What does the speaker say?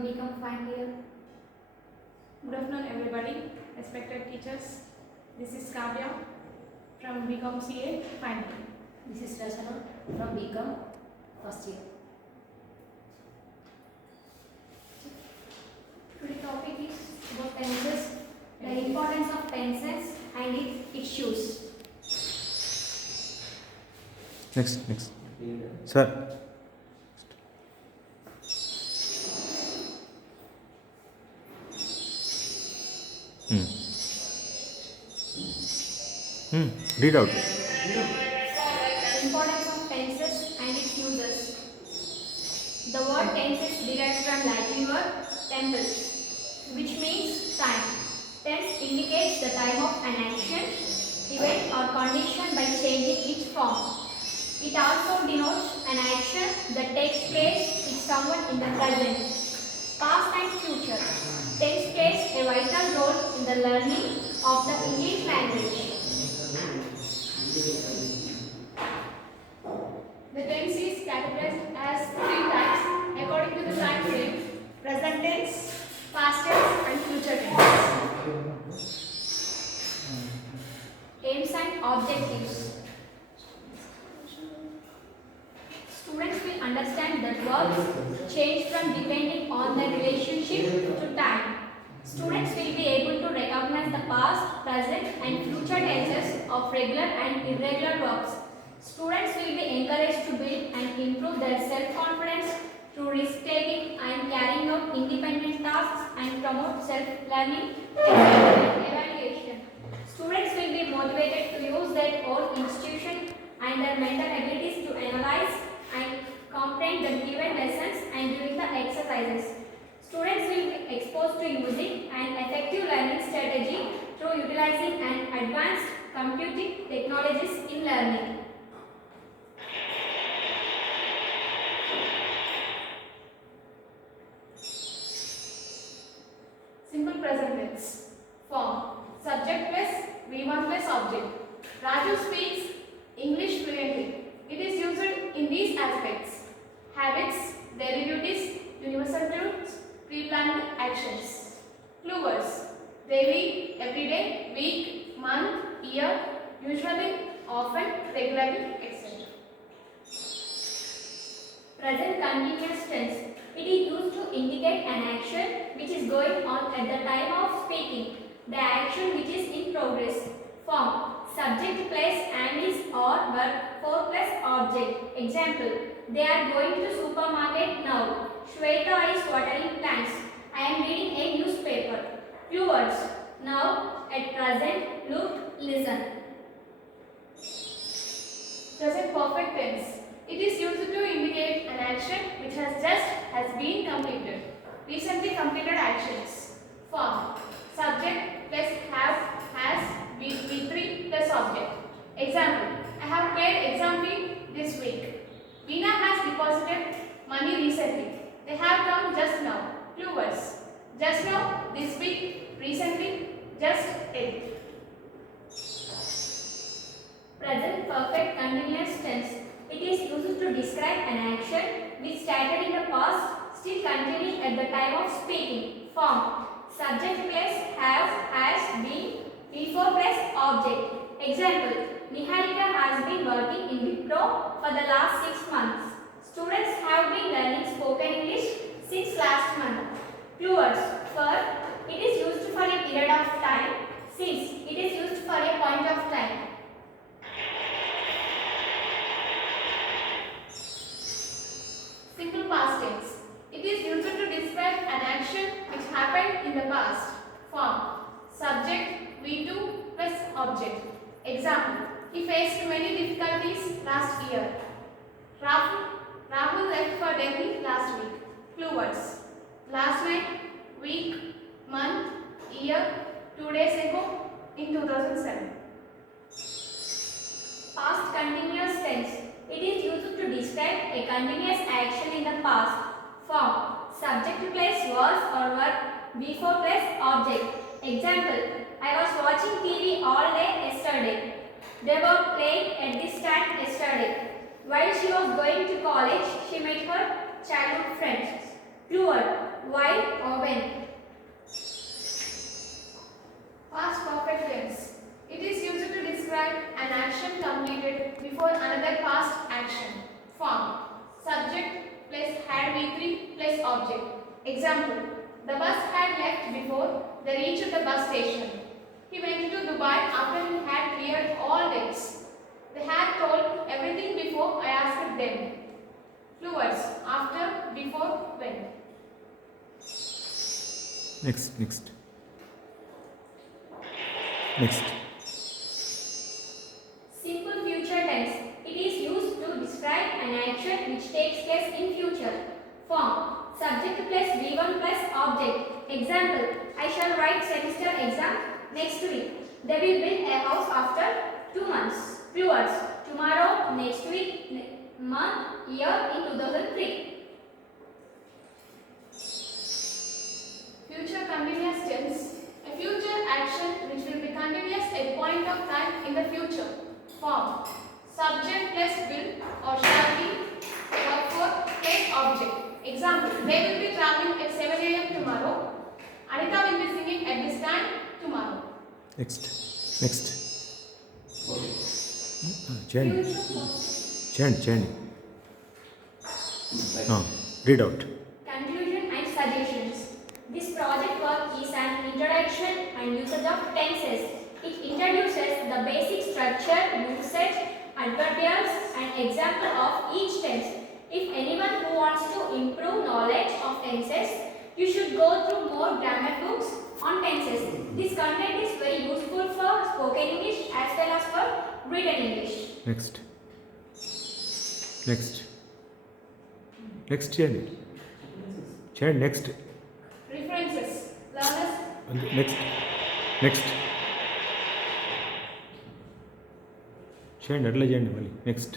from BCom final year. Good afternoon, everybody, respected teachers. This is Kavya from BCom CA final year. This is Rachana from BCom first year. Today's topic is about tenses, the importance of tenses and its issues. Next. Sir. Read out. The importance of tenses and its uses. The word tense is derived from Latin word tempus, which means time. Tense indicates the time of an action, event or condition by changing its form. It also denotes an action that takes place with someone in the present, past and future. Tense plays a vital role in the learning of the English language. The tense is categorized as three types according to the time frame: present tense, past tense, and future tense. Aims and objectives. Students will understand that verbs change from depending on the relationship to time. Students will be able to recognize the past, present, and future tenses of regular and irregular verbs. Students will be encouraged to build and improve their self-confidence through risk-taking and carrying out independent tasks and promote self-learning and evaluation. Students will be motivated to use their own institution and their mental abilities to analyze and comprehend the given lessons and doing the exercises. Students will be exposed to using an effective learning strategy through utilizing an advanced computing technologies in learning. Simple present tense. Form: subject plus V1 plus object. Raju speaks English fluently. It is used in these aspects: habits, daily duties, universal truths, pre-planned actions. Clue words: daily, everyday, week, month, year, usually, often, regularly, etc. Present continuous tense. It is used to indicate an action which is going on at the time of speaking. The action which is in progress. Form: subject plus am is or verb 4 plus object. Example: they are going to supermarket now. Shweta is watering plants. I am reading a newspaper. Clue words: now, at present, look, listen. Present perfect tense. It is used to indicate an action which has been completed. Recently completed actions. Form: subject plus have, has, V3 plus object. Example: I have paid exam fee this week. Veena has deposited money recently. They have come just now. Clue words: just now, this week, recently, just it. Present perfect continuous tense. It is used to describe an action which started in the past, still continuing at the time of speaking. Form: subject plus have, has, been, before plus object. Example: Niharika has been working in Wipro for the last 6 months. Students have been learning spoken English since last month. Clue words: for, it is used for a period of time. Since, it is used for a point of time. Simple past tense. It is used to describe an action which happened in the past. Form: subject V2 plus object. Example: he faced many difficulties last year. Rahul left for Delhi last week. Clue words: last night, week, month, year, 2 days ago, in 2007. Past continuous tense. It is used to describe a continuous action in the past. Form: subject plus was or verb before plus object. Example: I was watching TV all day yesterday. They were playing at this time yesterday. While she was going to college, she met her childhood friends. Clue word: why, or when. Past perfect tense. It is used to describe an action completed before another past action. Form. Subject plus had V3 plus object. Example. The bus had left before they reached the bus station. He went to Dubai after he had cleared all debts. They had told everything before I asked them. Fluids. After, before, when. Next. Simple future tense. It is used to describe an action which takes place in future. Form. Subject plus V1 plus object. Example. I shall write semester exam next week. They will build a house after 2 months. Fluids. Tomorrow, next week, month, year in 2003. Future continuous tense. A future action which will be continuous at point of time in the future. Form. Subject plus will or shall be. Verb for plus object. Example. They will be traveling at 7 a.m. tomorrow. Anita will be singing at this time tomorrow. Next. Change. Read out. Conclusion and suggestions. This project work is an introduction and usage of tenses. It introduces the basic structure, usage, adverbials and example of each tense. If anyone who wants to improve knowledge of tenses, you should go through more grammar books on tenses. This content is very useful for spoken English as well as for written English. Next చేయండి. Next References. Learners. Next చేయండి, అట్లా చేయండి మళ్ళీ next